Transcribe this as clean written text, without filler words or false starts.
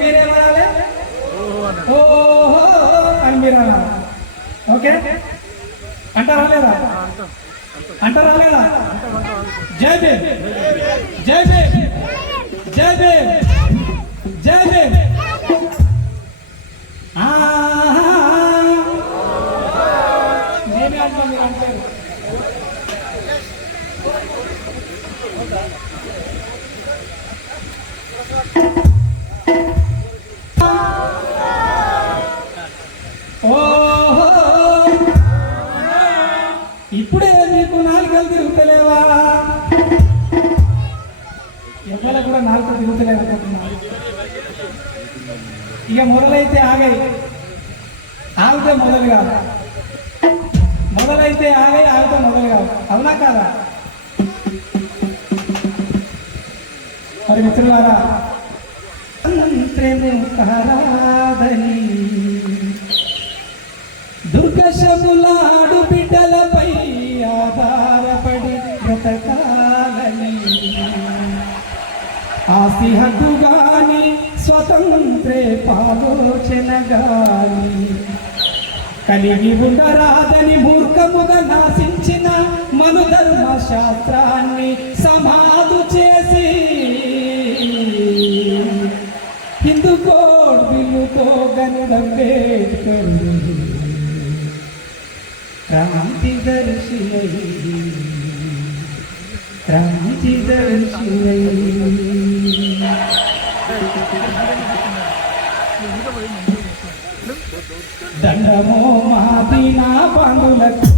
మీరేమనాలి? ఓహో అని మీరు అనాలి. ఓకే అంటారా లేదా? అంటారా లేదా? జై భీమ్, జై భీమ్, జై భీమ్, జై భీమ్. నేనే అంటాను, మీరు అంటారు. ఇప్పుడే మీకు నాలుకలు తిరుగుతలేవా? ఎవరు కూడా నాలుకలు తిరుగుతలేవు అనుకుంటున్నా. ఇక మొదలైతే ఆగాయి, ఆగితే మొదలు కాదు. మొదలైతే ఆగాయి, ఆగితే మొదలు కాదు. అవునా కాదా? మరి మిత్రులారా, ధని దుర్గశములాడు బిడ్డలపై ఆధారపడి బ్రతకాలని, ఆస్తి హక్కు గాని స్వతంత్రే పాలోచన గాని కలిగి ఉండరాదని మూర్ఖముగా నాశించిన మను ధర్మ శాస్త్రాన్ని సమాధు చేసి హిందూ కోడ్ బిల్లుతో గంధంబేద్కర్ క్రాంతి దర్శినై, క్రాంతి దర్శినై. దండమో మాదినా బంధులకు